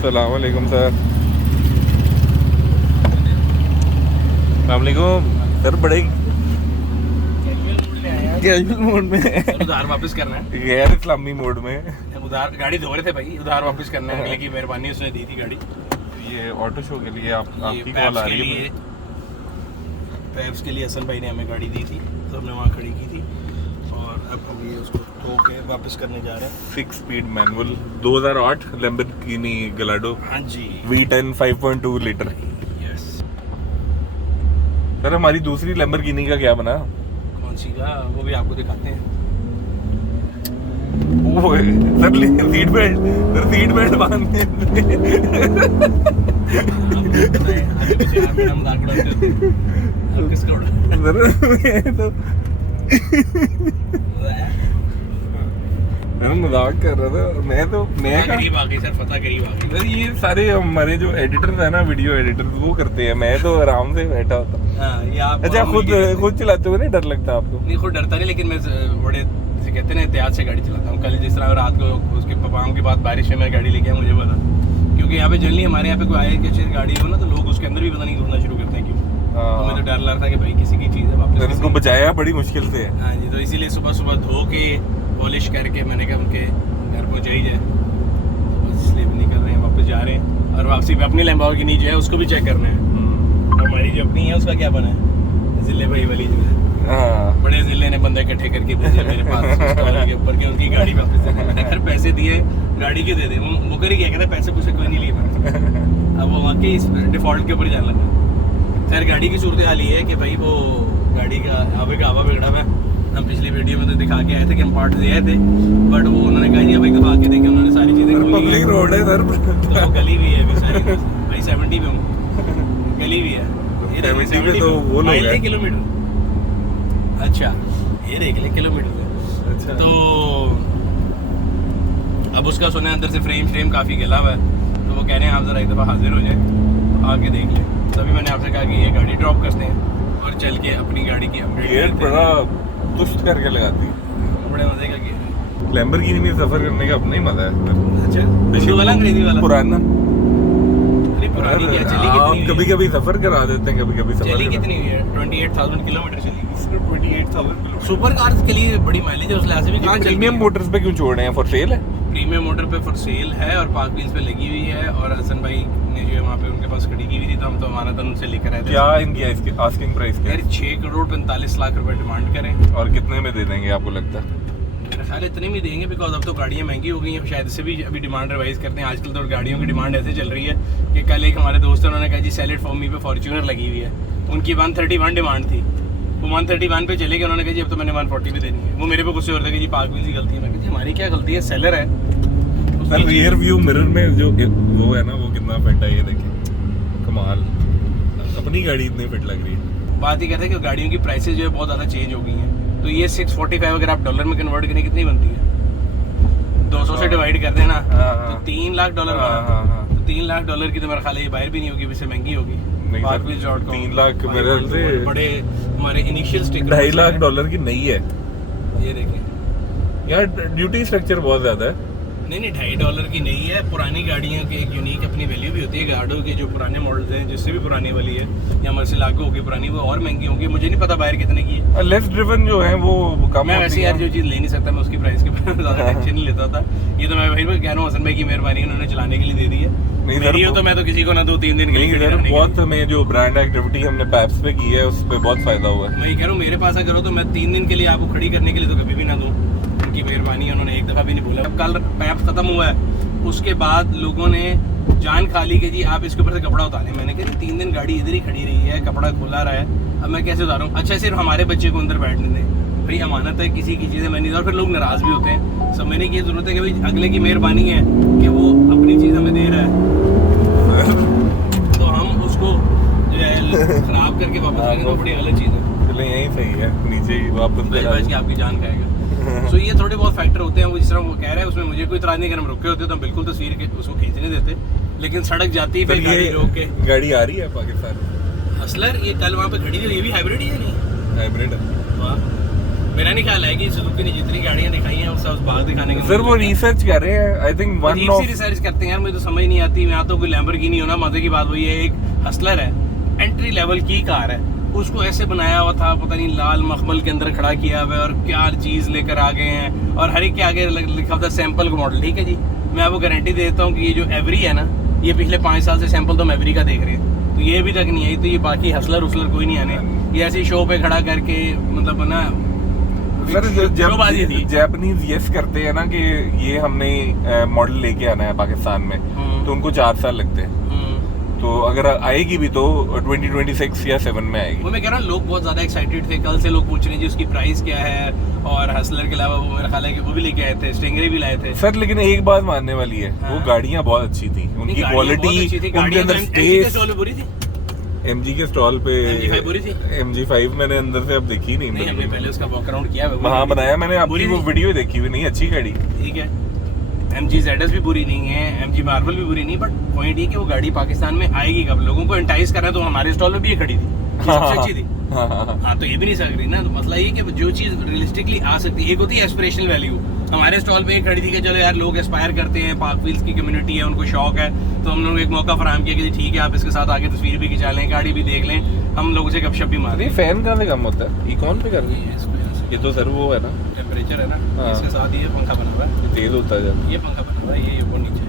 अस्सलाम वालेकुम सर। अस्सलाम वालेकुम सर। बड़े कैजुअल मोड में उधार वापस करना है, गैर इस्लामी मोड में। उधार गाड़ी धो रहे थे भाई, उधार वापस करना है। अगले की मेहरबानी, उसने दी थी गाड़ी। ये ऑटो शो के लिए आपकी पैप्स कॉल आ के रही लिए, है। पैप्स के लिए हसन भाई ने हमें गाड़ी दी थी, तो हमने वहाँ खड़ी की थी और अब हम ये उसको धो के वापस करने जा रहे हैं। 6 स्पीड मैनुअल 2008 लैम्बोर्गिनी गलाडो हाँ जी, V10 5.2 लीटर। यस। सर हमारी दूसरी लैम्बोर्गिनी का क्या बना? कौन सी का, वो भी आपको दिखाते हैं। ओए sir seat belt, sir seat belt बांधने आगे पीछे आप मेरा मजाक उड़ाते होते हैं। आप किसका उड़ा? सर मैं तो मजाक कर रहा था। मैं करीब आ गई सर, फतह करीब आ गई। सर ये सारे हमारे जो एडिटर्स है ना, वीडियो एडिटर्स, वो करते हैं। मैं तो आराम से बैठा होता। हाँ, ये आप अच्छा खुद चलाते हुए नहीं डर लगता आपको? नहीं, खुद डरता नहीं, लेकिन मैं बड़े जैसे कहते हैं ना एहतियात से गाड़ी चलाता हूँ। कल जिस तरह रात को उसके पपाओं के बाद बारिश में मैं गाड़ी लेके आया, मुझे पता, क्योंकि यहाँ पे जनरली हमारे यहाँ पे कोई आए कि अच्छी गाड़ी हो ना, तो लोग उसके अंदर भी पता नहीं घूमना शुरू करते हैं क्यों। तो मुझे तो डर लग रहा था कि भाई किसी की चीज़ है वापस। सर इसको बचाया बड़ी मुश्किल से। हाँ जी, तो इसीलिए सुबह सुबह धो के पॉलिश करके मैंने कहा उनके घर पहुँचा ही जाए, तो बस इसलिए भी निकल रहे हैं, वापस जा रहे हैं। और वापसी पे अपनी लैम्बोर्गिनी जो है उसको भी चेक करना है। हमारी जो अपनी है उसका क्या बना है, जिले भाई वाली जो है, बड़े जिले ने बंदे इकट्ठे करके भेजे मेरे पास स्टॉल के ऊपर कि उनकी गाड़ी वापस दे। मैंने फिर पैसे दिए, गाड़ी क्यों दे दे? वो मुकर ही क्या कहता है, पैसे पूछे कोई नहीं लिए मैंने। अब वो वाकई डिफॉल्ट के ऊपर ही जाने लगा। खैर गाड़ी की सूरत हाल ये है कि भाई वो गाड़ी का हवा बिगड़ा हुआ है। हम पिछली वीडियो में तो दिखा के आए थे कि हम पार्ट दे आए थे, बट वो उन्होंने कहा जी भाई दबा के देखे, उन्होंने सारी चीज़ें पब्लिक रोड है सर, तो वो गली भी है सारी भाई। 70 पे हूँ, गली भी है। 70 पे तो वो लोग हैं किलोमीटर। अच्छा ये देख ले किलोमीटर पे। अच्छा तो अब उसका सुने अंदर से फ्रेम काफ़ी गला हुआ है, तो वो कह रहे हैं आप ज़रा एक दफ़ा हाजिर हो जाए, आके देख ले। तभी मैंने आपसे कहा कि ये गाड़ी ड्रॉप करते हैं और चल के अपनी गाड़ी की अपडेट बड़ा दुष्ट करके लगाती है। बड़े मज़े का गेयर है। लैम्बोर्गिनी में सफर करने का अपना ही मजा है। अच्छा उर्दू वाला अंग्रेजी वाला? पुराना। अरे पुरानी क्या चली कितनी? कभी कभी सफर करा देते हैं, कभी कभी चली कितनी हुई है? 28,000 किलोमीटर चली। 28,000 किलोमीटर। सुपर कार के लिए बड़ी माइलेज है, उस लिहाज से भी कहाँ चलती है। प्रीमियम मोटर्स पे क्यों छोड़ रहे हैं? फॉर सेल है। प्रीमियम मोटर पे फॉर सेल है और पार्क व्हील्स पे लगी हुई है। और हसन भाई ने जो है वहाँ पे उनके पास खड़ी की हुई थी, तो हम तो अमानतन उनसे लेकर आए थे। क्या इनकी इसकी आस्किंग प्राइस क्या है? 6 करोड़ 45 लाख रुपए डिमांड करें। और कितने में दे देंगे आपको लगता है? मेरा ख्याल इतने में देंगे, बिकॉज अब तो गाड़ियाँ महंगी हो गई हैं, शायद इससे भी अभी डिमांड रिवाइज करते हैं। आजकल तो गाड़ियों की डिमांड ऐसे चल रही है कि कल एक हमारे दोस्त उन्होंने कहा जी सेल इट फॉर मी पे फॉर्च्यूनर लगी हुई है, उनकी 131 डिमांड थी, वो 131 पे चले गए। उन्होंने कहा जी अब तो मैंने 140 पे देनी है। वो मेरे पे गुस्से हो रहे थे कि जी पार्क व्हील्स की गलती है। मैं कहा जी हमारी क्या गलती है, सेलर है। सर रियर व्यू मिरर में जो वो है ना, वो कितना फिट है ये देखिए, कमाल। अपनी गाड़ी इतनी फिट लग रही है। बात ही कहते हैं कि गाड़ियों की प्राइसेस जो है बहुत ज़्यादा चेंज हो गई हैं। तो ये 645 अगर आप डॉलर में कन्वर्ट करें कितनी बनती है? 200 से डिवाइड कर देना तो $3 लाख बना। तो $3 लाख की तो मेरा ख्याल है ये बाहर भी नहीं होगी, इससे महंगी होगी। 3 लाख मेरे से बड़े हमारे इनिशियल स्टिकर $2.5 लाख की नहीं है। ये देखें यार ड्यूटी स्ट्रक्चर बहुत ज्यादा है। नहीं $2.5 की नहीं है। पुरानी गाड़ियों की एक यूनिक अपनी वैल्यू भी होती है। गाड़ियों के जो पुराने मॉडल्स हैं, जिससे भी पुरानी वाली है या मर्सिलागो होगी पुरानी, वो और महंगी होंगी। मुझे नहीं पता बाहर कितने की है। लेस ड्रिवन जो है वो कम। मैं वैसे यार जो चीज़ ले नहीं सकता, मैं उसकी प्राइस के बारे में ज़्यादा टेंशन नहीं लेता था। ये तो मैं भाई कह रहा हूँ हसन भाई की मेहरबानी, उन्होंने चलाने के लिए दे दी है। मेरी हो तो मैं तो किसी को ना 2-3 दिन के लिए बहुत हमें जो ब्रांड एक्टिविटी हमने पैप्स पे की है, उस पे बहुत फायदा हुआ है। मैं कह रहा हूँ मेरे पास अगर हो तो मैं 3 दिन के लिए आपको खड़ी करने के लिए तो कभी भी ना दूँ। उनकी मेहरबानी है, उन्होंने एक दफ़ा भी नहीं बोला। अब कल पैप्स खत्म हुआ है, उसके बाद लोगों ने जान खा ली कि जी आप इसके ऊपर से कपड़ा उतारें। मैंने कहा 3 दिन गाड़ी इधर ही खड़ी रही है, कपड़ा खुला रहा है, अब मैं कैसे उतारूँ? अच्छा सिर्फ हमारे बच्चे को अंदर बैठने दें, भाई अमानत है, किसी की चीज़ें मैं नहीं। और फिर लोग नाराज़ भी होते हैं। समझने की ज़रूरत है कि भाई अगले की मेहरबानी है कि वो अपनी चीज़ हमें दे रहा है, तो हम उसको जो है खराब करके वापस करेंगे तो बड़ी गलत चीज़ है। चले यही सही है, नीचे ही वापस की आपकी जान खाएगा। तो ये थोड़े बहुत फैक्टर होते हैं। वो जिस तरह वो कह रहा है उसमें मुझे कोई इतराज़ नहीं। अगर हम रुके होते तो हम बिल्कुल तस्वीर के उसको खींचने देते, लेकिन सड़क जाती है फिर गाड़ी रोक के। गाड़ी आ रही है पाकिस्तान। हसलर ये कल वहाँ पे खड़ी थी, ये भी हाइब्रिड ही है नहीं? हाइब्रिड है। वाह, मेरा नहीं ख्याल है कि सुजुकी ने जितनी गाड़ियां दिखाई हैं वो सब बाग दिखाने के सर वो रिसर्च कर रहे हैं आई थिंक वन अजीब सी रिसर्च करते हैं यार, मुझे तो समझ नहीं आती। यहाँ तो कोई लैम्बोर्गिनी होना मजे की बात, वही है एक हसलर है, एंट्री लेवल की कार है, उसको ऐसे बनाया हुआ था, पता नहीं लाल मखमल के अंदर खड़ा किया हुआ है और क्या चीज़ लेकर आ गए हैं, और हर एक के आगे लिखा था सैंपल का मॉडल। ठीक है जी, मैं आपको गारंटी देता हूँ कि ये जो एवरी है ना, ये पिछले 5 साल से सैंपल तो हम एवरी का देख रहे हैं, तो ये अभी तक नहीं आई, तो ये बाकी हसलर उसलर कोई नहीं आने, ये ऐसी शो पे खड़ा करके मतलब ना सर शोबाजी थी। जापानीज यस करते हैं ना कि ये हमने मॉडल लेके आना है पाकिस्तान में, तो उनको 4 साल लगते हैं, तो अगर आएगी भी तो 2026 या 7 में आएगी। वो मैं कह रहा हूँ लोग बहुत ज्यादा एक्साइटेड थे, कल से लोग पूछ रहे हैं जी उसकी प्राइस क्या है, और हसलर के अलावा वो मेरा ख्याल है कि वो भी लेके आए थे, स्टिंगरे भी लाए थे। सर लेकिन एक बात मानने वाली है, वो गाड़ियाँ बहुत अच्छी थी, उनकी क्वालिटी, उनके अंदर स्पेस। बुरी थी MG के स्टॉल पे MG5 बुरी थी। MG5 मैंने अंदर से अब देखी नहीं, हमने पहले उसका वॉक अराउंड किया है, हाँ बनाया मैंने, आपकी वो वीडियो देखी हुई, नहीं अच्छी गाड़ी। ठीक है, MG ZS भी बुरी नहीं है, MG मार्वल भी बुरी नहीं, बट पॉइंट ये कि वो गाड़ी पाकिस्तान में आएगी कब, लोगों को एंटाइज कर रहा है, तो हमारे स्टॉल में भी ये खड़ी थी, सबसे अच्छी थी। हाँ तो ये भी नहीं सकती ना, तो मसला ये कि जो चीज रियलिस्टिकली आ सकती है, एक होती है एस्पिरेशनल वैल्यू। हमारे स्टॉल पे एक खड़ी थी कि चलो यार लोग एस्पायर करते हैं, पार्क व्हील्स की कम्युनिटी है, उनको शौक है, तो हम लोग एक मौका फराहम किया कि ठीक है आप इसके साथ आगे तस्वीर भी खिंचा लें, गाड़ी भी देख लें, हम लोगों से गपशप भी मारें। फैन कहाँ से कम होता है, इकॉन पे कर रही है ये तो सर, वो है ना टेम्परेचर है ना, इसके साथ ये पंखा बना हुआ है, तेज होता है, ये पंखा बना हुआ है, ये ऊपर नीचे,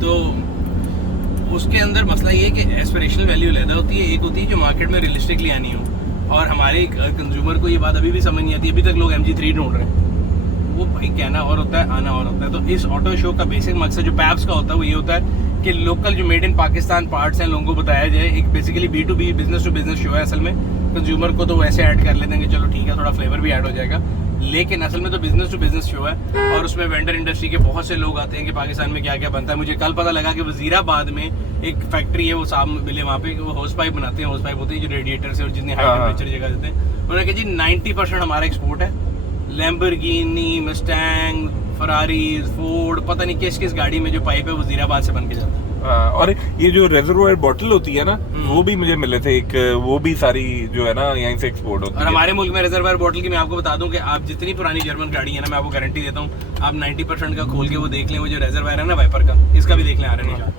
तो उसके अंदर मसला ये है कि एस्पिरेशनल वैल्यू लेदा होती है, एक होती है जो मार्केट में रियलिस्टिकली आनी हो, और हमारे कंज्यूमर को ये बात अभी भी समझ नहीं आती, अभी तक लोग MG3 ढूंढ रहे हैं। वो भाई कहना और होता है, आना और होता है। तो इस ऑटो शो का बेसिक मकसद जो पैप्स का होता है वो ये होता है कि लोकल जो मेड इन पाकिस्तान पार्ट्स हैं लोगों को बताया जाए। एक basically B2B business to business show है असल में। कंज्यूमर को तो वैसे ऐड कर लेते हैं कि चलो ठीक है थोड़ा फ्लेवर भी ऐड हो जाएगा, लेकिन असल में तो बिजनेस टू बिजनेस शो है, और उसमें वेंडर इंडस्ट्री के बहुत से लोग आते हैं कि पाकिस्तान में क्या क्या बनता है। मुझे कल पता लगा कि वजीराबाद में एक फैक्ट्री है, वो साहब मिले वहाँ पे, वो होस पाइप बनाते हैं, होस पाइप होती है जो रेडिएटर से और जितनी हाई टेम्परेचर जगह देते हैं। उन्होंने कहा जी 90% हमारा एक्सपोर्ट है, लैम्बोर्गिनी, मस्टैंग, फरारी, फोर्ड, पता नहीं किस किस गाड़ी में जो पाइप है वो वजीराबाद से बन के जाता है। और ये जो रिजर्वोयर बॉटल होती है ना, वो भी मुझे मिले थे एक, वो भी सारी जो है ना यहाँ से एक्सपोर्ट होती है। और हमारे मुल्क में रिजर्वयर बॉटल की मैं आपको बता दूं कि आप जितनी पुरानी जर्मन गाड़ी है ना, मैं आपको गारंटी देता हूँ, आप 90% का खोल के वो देख लें, वो जो रिजर्वयर है ना वाइपर का, इसका भी देख लें आ रहा निशान,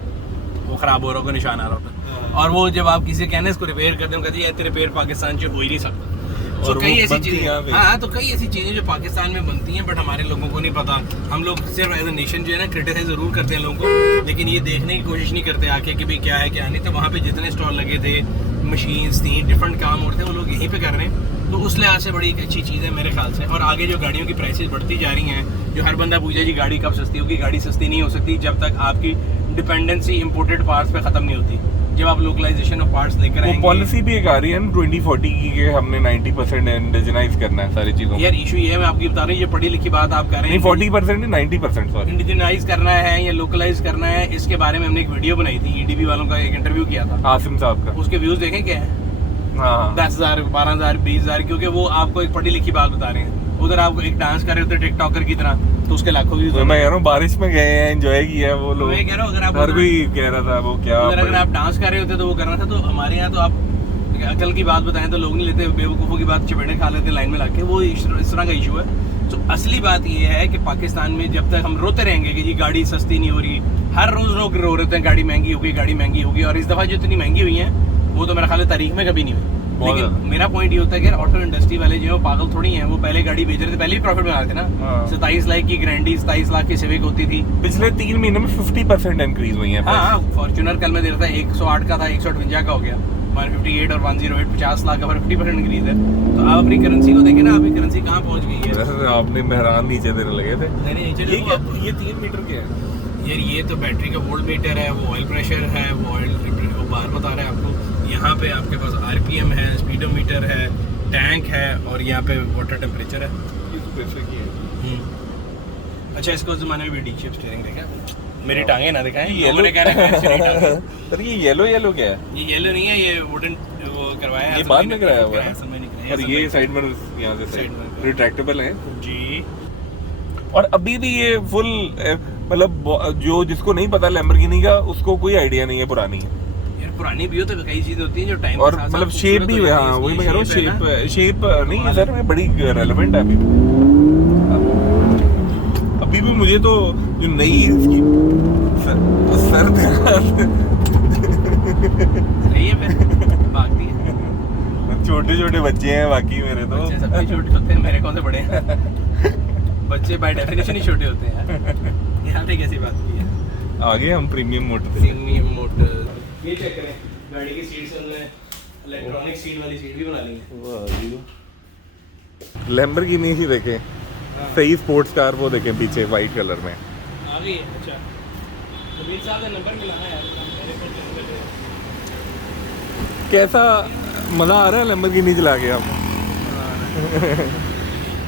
वो खराब हो रहा होगा, निशान आ रहा होगा। और वो जब आप किसी से कहने इसको रिपेयर कर दें, कहते हैं रिपेयर पाकिस्तान से हो ही नहीं सकता। तो कई ऐसी चीजें, हाँ तो कई ऐसी चीजें जो पाकिस्तान में बनती हैं बट हमारे लोगों को नहीं पता। हम लोग सिर्फ एज ए नेशन जो है ना क्रिटिसाइज जरूर करते हैं लोगों को, लेकिन ये देखने की कोशिश नहीं करते आके कि भाई क्या है क्या नहीं। तो वहाँ पे जितने स्टॉल लगे थे, मशीन्स थी, डिफरेंट काम हो रहे थे, वो लोग यहीं पे कर रहे हैं। तो उस लिहाज से बड़ी एक अच्छी चीज़ है मेरे ख्याल से। और आगे जो गाड़ियों की प्राइसेस बढ़ती जा रही हैं, जो हर बंदा पूछे जी गाड़ी कब सस्ती होगी, गाड़ी सस्ती नहीं हो सकती जब तक आपकी डिपेंडेंसी इंपोर्टेड पार्ट्स पे खत्म नहीं होती। जब आप लोकलाइजेशन ऑफ पार्ट्स लेकर आएंगे, पॉलिसी भी एक आ रही है ना 2040 की कि हमने 90% इंडिजिनाइज करना है सारी चीजों। यार इशू ये है, मैं आपकी बता रहा हूँ, ये पढ़ी लिखी बात आप कर रहे हैं, 40% 90% सॉरी, इंडिजिनाइज करना है या लोकलाइज करना है, इसके बारे में हमने एक वीडियो बनाई थी, EDB वालों का एक इंटरव्यू किया था, आसिम साहब का। उसके व्यूज देखें क्या है, 10,000, 12,000, 20,000, क्योंकि वो आपको एक पढ़ी लिखी बात बता रहे हैं। उधर आप एक डांस कर रहे होते टिकटॉकर की तरह, तो उसके लाखों व्यूज। मैं कह रहा हूँ बारिश में गए हैं, एंजॉय किया है वो लोग। मैं कह रहा हूँ अगर आप हर कोई कह रहा था वो क्या, अगर आप डांस कर रहे होते तो वो करना था। तो हमारे यहाँ तो आप अकल की बात बताएं तो लोग नहीं लेते, बेवकूफ़ों की बात चपेटे खा लेते लाइन में लाके, वो इस तरह का इशू है। तो असली बात ये है कि पाकिस्तान में जब तक हम रोते रहेंगे कि जी गाड़ी सस्ती नहीं हो रही, हर रोज लोग रो रहे हैं गाड़ी महंगी होगी, गाड़ी महंगी होगी, और इस दफ़ा जो इतनी महंगी हुई है वो तो मेरा ख्याल है तारीख में कभी नहीं हुई। लेकिन मेरा पॉइंट ये होता है कि ऑटो इंडस्ट्री वाले जो है पागल थोड़ी हैं, वो पहले गाड़ी बेच रहे थे, पहले ही प्रॉफिट बना रहे थे ना। 27 लाख की ग्रैंडी, 27 लाख की सिविक होती थी, पिछले 3 महीने में 50% इंक्रीज हुई है। हाँ, फॉर्च्यूनर कल मैं दे रहा था 108 का था, 158 का हो गया, 158 और 108, 50 लाख का 50% इंक्रीज है। तो आप अपनी करेंसी को देखें ना, अभी करेंसी कहाँ पहुँच गई है। आपने मेहरान नीचे देने लगे थे। ये 3 मीटर के है यार, ये तो बैटरी का वोल्ट मीटर है, वो ऑयल प्रेशर है, वो ऑयल वो बार बता रहा है आपको। यहाँ पे आपके पास RPM है, स्पीडोमीटर है, टैंक है, और यहाँ पे वाटर टेम्परेचर है। अच्छा, इसको ज़माने में भी डी शेप स्टीयरिंग देखा, मेरी टांगे ना दिखाएं, येलो ने कह रहा है सर ये येलो क्या है? ये येलो नहीं है, ये वुडन वो करवाया है, ये बाद में कराया हुआ है। और ये साइड में यहाँ से साइड में रिट्रैक्टेबल है जी। और अभी भी ये फुल मतलब जो जिसको नहीं पता लैम्बोर्गिनी का, उसको कोई आइडिया नहीं है पुरानी है। यार पुरानी भी हो तो कई चीजें होती हैं जो टाइम और मतलब शेप भी, हाँ वही मैं कह रहा हूँ, शेप नहीं है सर, में बड़ी रेलेवेंट है अभी भी मुझे तो जो नई इसकी सर सही है फिर भागती है। छोटे छोटे बच्चे हैं बाकी मेरे तो बच्चे सबके छोटे होते हैं, मेरे कौन से बड़े हैं। बच्चे बाय डेफिनेशन ही छोटे होते हैं। यहाँ पे कैसी बात की है। आगे हम प्रीमियम मोटर प्रीमियम मोटर ये चेक करें, गाड़ी की सीट से हमने इलेक्ट्रॉनिक सीट वाली सीट भी बना ली है। लैम्बोर्गिनी ही देखें, सही स्पोर्ट्स कार वो देखें पीछे वाइट कलर में आ गई है। अच्छा नबील साहब ने नंबर मिलाना है मेरे को। कैसा मजा आ रहा है लैम्बोर्गिनी चला के आप?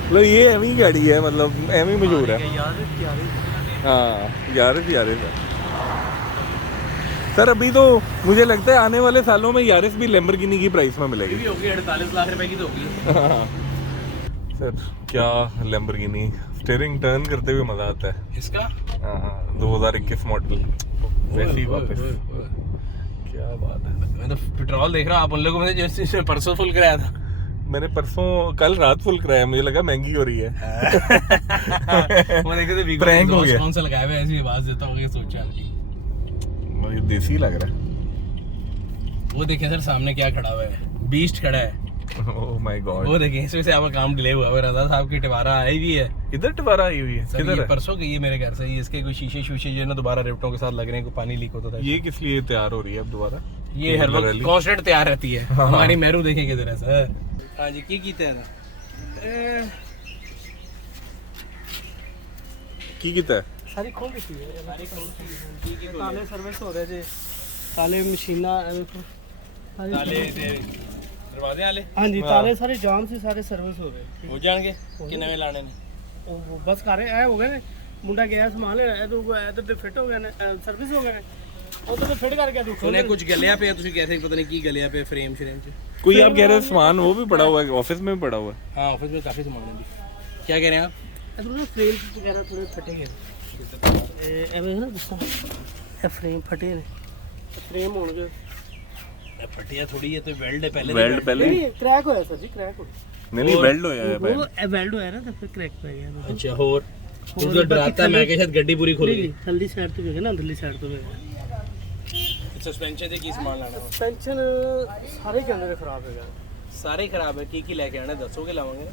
मतलब ये एमी गाड़ी है, मतलब एमी मशहूर है। हाँ यारिस सर अभी तो मुझे लगता है आने वाले सालों में यारिस भी लैम्बोर्गिनी की प्राइस में मिलेगी। भी होगी 48 लाख रुपए की तो होगी। सर क्या लैम्बोर्गिनी स्टीयरिंग टर्न करते हुए मजा आता है इसका। हाँ 2021 मॉडल वैसी वापस, क्या बात है। मैं तो पेट्रोल देख रहा हूँ, आप उन लोगों में जैसे परसों फुल कराया था। मैंने परसों कल रात फुल कराया, मुझे लगा महंगी हो रही है। वो देखे थे प्रैंक हो गया, कौन सा लगाया हुआ है, ऐसी आवाज देता होगा सोचा। मुझे देसी लग रहा है। वो देखे सर सामने क्या खड़ा हुआ है, बीस्ट खड़ा है। Oh my God. वो देखिए इसमें से आपका काम डिले हुआ है। रजा साहब की टिवारा आई भी है। इधर टिवारा आई हुई है? किधर है? परसों गई है मेरे घर से। इसके कोई शीशे जो है ना दोबारा रिफ्टों के साथ लग रहे हैं, को पानी लीक होता था। ये किस लिए तैयार हो रही है अब दोबारा? ये हर वक्त कांस्टेंट तैयार रहती है। हाँ। हमारी मेहरू देखें किधर है सर। हाँ जी की कीते हैं की कीता है सारी खोल दी है, सारी ताले सर्विस हो रहे थे, ताले मशीना ताले दरवाजे वाले। हाँ जी ताले सारे जाम से सारे सर्विस हो रहे हो जाएंगे कि नवे लाने ने। वो बस कर रहे हो गए ने, मुंडा गया सामान ले रहा है तो इधर ते फिट हो गए ने, सर्विस हो गए ने, उधर तो फिट करके तू उन्हें कुछ गलिया पे तुसी कहते पता नहीं की गलिया पे फ्रेम श्रेम से कोई आप कह रहे हैं सामान वो भी पड़ा हुआ है ऑफिस में भी पड़ा हुआ है। हाँ ऑफिस में काफी सामान है जी। क्या कह रहे हैं आप? थोड़ा फ्रेम वगैरह थोड़े फटे गए एवं है ना गुस्सा फ्रेम फटे ने, फ्रेम होंगे फटिया थोड़ी है तो वेल्ड है पहले। वेल्ड पहले नहीं क्रैक होया सर जी, क्रैक हो नहीं वेल्ड हो गया वो वेल्ड होया ना तो फिर क्रैक हो गया। अच्छा और तू तो डराता मैं के शायद गड्डी पूरी खुल गई। थल्ली साइड तो गया ना, अंदरली साइड तो सस्पेंशन से की सामान लाना है? सस्पेंशन सारे के अंदर खराब है, सारे खराब है। की लेके आना दसोगे लावांगे।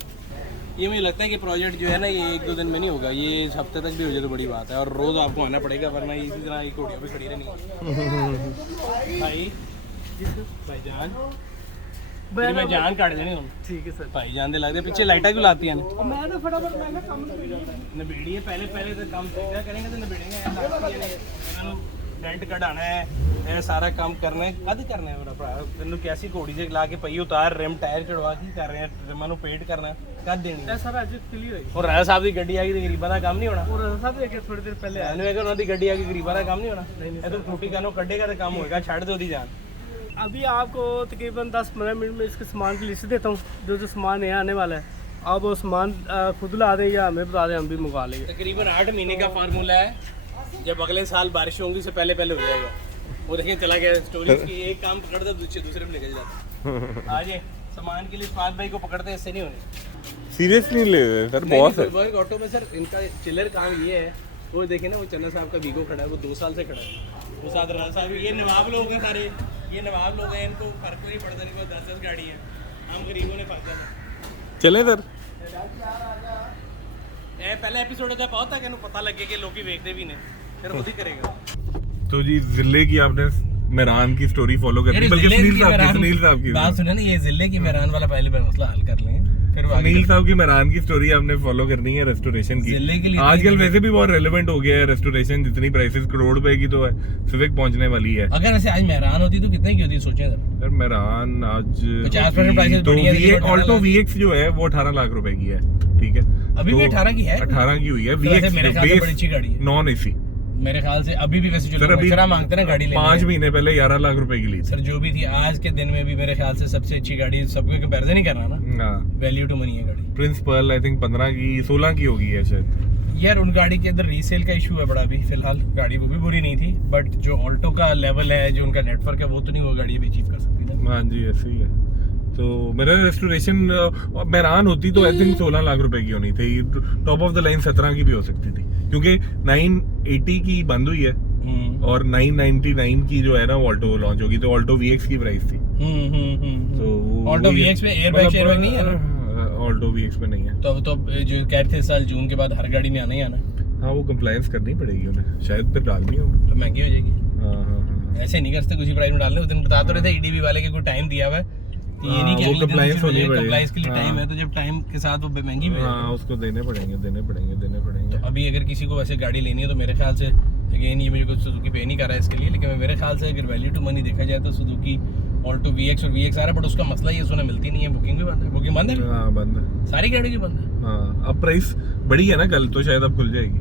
ये मुझे लगता है कि प्रोजेक्ट जो है ना ये 1-2 दिन में नहीं होगा, ये इस हफ्ते तक भी हो जाए तो बड़ी बात है। और रोज आपको आना पड़ेगा वरना इसी तरह एक घोड़ियों पे खड़ी रहनी। भाई भाईजान मैं जान काट देनी हूं। ठीक है सर। भाईजान दे लगदे पीछे लाइटां क्यों लाती हैं? मैं तो फटाफट मैं काम नबेड़िए पहले तो काम क्या करेंगे तो नबेड़ेंगे। डेंट कढ़ाना है, ये सारा काम करना है। कद करना है मेरा भरा? तेनू कैसी घोड़ी से ला के पई उतार रिम टायर चढ़वा के कर रहे हैं, रिमां नू पेंट करना है, कद देनी है? सर आज क्लियर होई और राजा साहब की गड्डी आ गई तो गरीबां दा काम नहीं होना। और सब देखे थोड़ी देर पहले आया मैंने कहा उन्हां दी गड्डी आ गई गरीबां दा काम नहीं होना। ये तो टूटी कानों कड्डेगा तो काम होएगा, छड़ दो दी जान। अभी आपको तकरीबन 10-15 मिनट में इसके सामान की लिस्ट देता हूँ, जो सामान नया आने वाला है। आप वो सामान खुद ला दें या हमें बता दें, हम भी मंगवा लेंगे। तकरीबन 8 महीने का फार्मूला है। जब अगले साल बारिश होंगी उससे पहले हो जाएगा। वो देखिए चला गया स्टोरी की, एक काम पकड़ दो दूसरे में लेके जाता। आज सामान के लिए फाद भाई को पकड़ते हैं, इससे नहीं होने। सीरियसली ले सर बहुत है। वर्क ऑटो में सर इनका चिल्लर काम ये है। वो देखे ना वो चन्ना साहब का वीगो खड़ा है, वो 2 साल से खड़ा है। वो साथ राजा साहब ये नवाब लोग हैं सारे, ये नवाब लोग हैं, इनको फर्क नहीं पड़ता। नहीं 10-10 गाड़ी है, हम गरीबों ने फंस जाना। चले सर पहले एपिसोड जब पहुंचा कि पता लगे कि लोग वेखते भी नहीं, फिर खुद ही करेगा। तो जी जिले की आपने मेहरान की स्टोरी फॉलो करनी, बल्कि सुनील साहब की बात सुने ना, ये जिले की मेहरान वाला पहले मसला हल कर लें, फिर सुनील साहब की मेहरान की स्टोरी आपने फॉलो करनी है रेस्टोरेशन की। आजकल वैसे भी बहुत रेलेवेंट हो गया है रेस्टोरेशन, जितनी प्राइसेस करोड़ रुपए की तो है सिविक पहुंचने वाली है। अगर ऐसे आज मेहरान होती तो कितने की होती सोचे सर? मेहरान आज 50% प्राइसेस बढ़ी है। ऑल्टो VX जो है वो 18 लाख रुपए की है, ठीक है? अभी भी 18 की है? 18 की हुई है। VX मेरे ख्याल से बड़ी अच्छी गाड़ी है, नॉन AC मेरे ख्याल से। अभी भी वैसे जो लोग मांगते ना गाड़ी लेने, 5 महीने पहले 11 लाख रुपए की ली सर। जो भी थी आज के दिन में भी मेरे ख्याल से सबसे अच्छी गाड़ी, सबको कंपैरिजन नहीं करना ना, हाँ वैल्यू टू मनी है गाड़ी। प्रिंस पर्ल आई थिंक 15 की 16 की होगी है शायद। यार उन गाड़ी के अंदर रीसेल का इशू है बड़ा अभी फिलहाल। गाड़ी वो भी बुरी नहीं थी, बट जो ऑल्टो का लेवल है, जो उनका नेटवर्क है, वो तो नहीं वो गाड़ी अभी अचीव कर सकती ना। हाँ जी ऐसे ही है। तो मेरा रेस्टोरेशन मैरान होती तो आई थिंक 16 लाख रुपए की होनी थी, टॉप ऑफ द लाइन 17 की भी हो सकती थी, क्योंकि 980 की बंद हुई है और 999 की जो है ना ऑल्टो लॉन्च होगी, तो ऑल्टो VX की प्राइस थी। तो ऑल्टो VX में एयरबैग शेयरबैग नहीं है ना? ऑल्टो VX में नहीं है। तो जो कह रहे थे इस साल जून के बाद हर गाड़ी में आना ही आना। हाँ वो कंप्लायंस करनी पड़ेगी उन्हें, शायद फिर डालनी होगी, तो महंगी हो जाएगी। हाँ। ऐसे नहीं कर सकते कुछ प्राइस में डालने। उस दिन बता तो रहे थे EDV वाले के कोई टाइम दिया हुआ है, तो ये नहीं कि वो अगले दिन compliance शुरू हो जाए, होनी compliance के लिए पड़ेगी। टाइम है, तो जब टाइम के साथ वो महंगी भी है। हाँ उसको देने पड़ेंगे। तो अभी अगर किसी को वैसे गाड़ी लेनी है तो मेरे ख्याल से अगेन ये मुझे कुछ सुजुकी पे नहीं कर रहा है इसके लिए, लेकिन मेरे ख्याल से अगर वैल्यू टू मनी देखा जाए तो सुजुकी ऑल्टो VX और VX आ रहा है, बट उसका मसला ये सुना मिलती नहीं है, बुकिंग भी बंद है। बुकिंग बंद है, हाँ बंद है, सारी गाड़ी की बंद है। हाँ अब प्राइस बढ़ी है ना कल, तो शायद अब खुल जाएगी।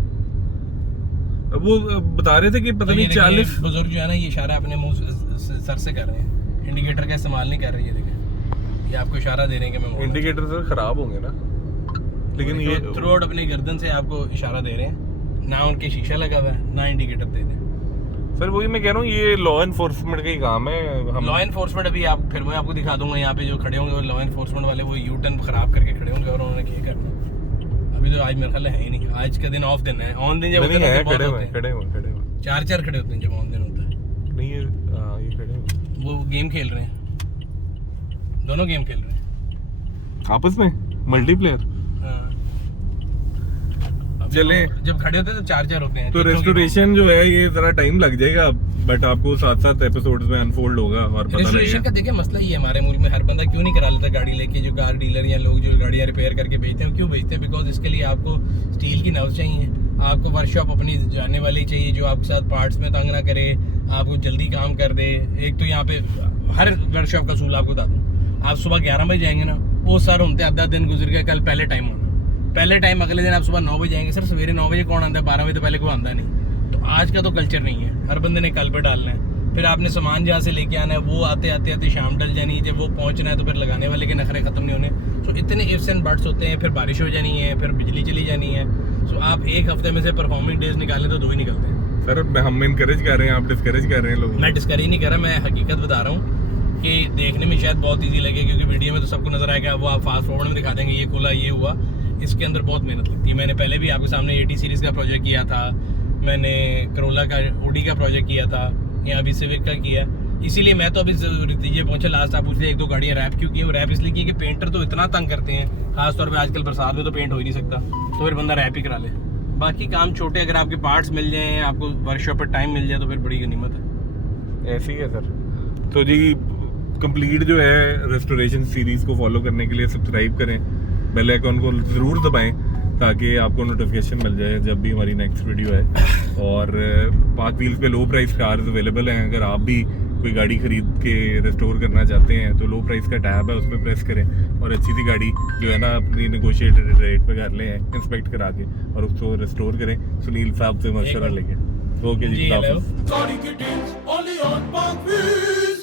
अब वो बता रहे थे कि पता नहीं 40 बुजुर्ग जो है ना ये इशारा अपने मुंह सर से कर रहे हैं, इंडिकेटर का इस्तेमाल नहीं कर रहे। ये देखें, ये आपको इशारा दे रहे हैं कि मैं इंडिकेटर सर खराब होंगे ना, लेकिन ये थ्रू आउट अपनी गर्दन से आपको इशारा दे रहे हैं, ना उनके शीशा लगा हुआ है ना इंडिकेटर दे रहे। सर वही मैं कह रहा हूँ, ये लॉ एनफोर्समेंट का ही काम है। हम लॉ एनफोर्समेंट अभी आप फिर मैं आपको दिखा दूंगा, यहाँ पे जो खड़े होंगे वो लॉ एनफोर्समेंट वाले, वो यू टर्न खराब करके खड़े होंगे और उन्होंने क्या करना। अभी तो आज मेरे ख्याल है ही नहीं, आज का दिन ऑफ दिन है। ऑन दिन जब नहीं होता है, है तो खड़े बहुत हुए होते हैं, चार खड़े होते हैं जब ऑन दिन होता है। नहीं ये खड़े हुए वो गेम खेल रहे हैं, दोनों गेम खेल रहे हैं आपस में मल्टीप्लेयर। हाँ। अभी चले। वो जब खड़े होते हैं तो चार होते हैं। तो चौथों की रेस्टोरेशन जो है ये जरा टाइम लग जाएगा, बट आपको साथ एपिसोड्स में अनफोल्ड होगा और पता रेस्टोरेशन लगेगा। का देखिए मसला ये है, हमारे मुल्क में हर बंदा क्यों नहीं करा लेता गाड़ी लेके। जो कार डीलर या लोग जो गाड़ियाँ रिपेयर करके बेचते हैं, क्यों बेचते हैं? बिकॉज इसके लिए आपको स्टील की नर्व चाहिए, आपको वर्कशॉप अपनी जाने वाली चाहिए जो आपके साथ पार्ट्स में तंग ना करे, आपको जल्दी काम कर दे। एक तो यहाँ पे हर वर्कशॉप का असूल आपको बता दूँ, आप सुबह 11 बजे जाएंगे ना, वो सर होते आधा दिन गुजर गया, कल पहले टाइम होना, पहले टाइम अगले दिन आप सुबह 9 बजे जाएंगे। सर सवेरे 9 बजे कौन आता है? 12 बजे तो पहले कोई आंदा नहीं। तो आज का तो कल्चर नहीं है, हर बंदे ने कल पे डालना है, फिर आपने सामान जहाँ से लेके आना है वो आते शाम डल जानी है, जब वो पहुँचना है तो फिर लगाने वाले के नखरे खत्म नहीं होने। तो इतने इफ्स एंड बट्स होते हैं, फिर बारिश हो जानी है, फिर बिजली चली जानी है। सो आप एक हफ्ते में से परफॉर्मिंग डेज निकालें तो 2 ही निकलते हैं। सर हम इनकरेज कर रहे हैं, आप डिस्करेज कर रहे हैं लोगों। मैं डिस्करेज नहीं कर रहा, मैं हकीकत बता रहा हूँ कि देखने में शायद बहुत ईजी लगे, क्योंकि वीडियो में तो सबको नजर आएगा, वो आप फास्ट फॉरवर्ड में दिखा देंगे ये खुला ये हुआ। इसके अंदर बहुत मेहनत लगती है। मैंने पहले भी आपके सामने 80 सीरीज़ का प्रोजेक्ट किया था, मैंने करोला का OD का प्रोजेक्ट किया था, यहाँ अभी सिविक का किया। इसीलिए मैं तो अभी ये पहुंचा लास्ट, आप पूछते 1-2 गाड़ियाँ रैप क्यों की? वो रैप इसलिए की कि पेंटर तो इतना तंग करते हैं, खासतौर पे आजकल बरसात में तो पेंट हो ही नहीं सकता, तो फिर बंदा रैप ही करा ले। बाकी काम छोटे, अगर आपके पार्ट्स मिल जाएँ, आपको वर्कशॉप पर टाइम मिल जाए तो फिर बड़ी गनीमत है। ऐसे ही है सर। तो जी कंप्लीट जो है रेस्टोरेशन सीरीज को फॉलो करने के लिए सब्सक्राइब करें, बेल आइकन को ज़रूर दबाएं ताकि आपको नोटिफिकेशन मिल जाए जब भी हमारी नेक्स्ट वीडियो है। और पाक व्हील्स पे लो प्राइस कार्स अवेलेबल हैं, अगर आप भी कोई गाड़ी खरीद के रिस्टोर करना चाहते हैं तो लो प्राइस का टैब है, उस पर प्रेस करें और अच्छी सी गाड़ी जो है ना अपनी नेगोशिएटेड रेट पे कर लें, इंस्पेक्ट करा के और उसको रिस्टोर करें सुनील साहब से मशवरा लेके। ओके जी, जी, खुदा हाफिज़। Hello. Starting your days only on Park Wheels.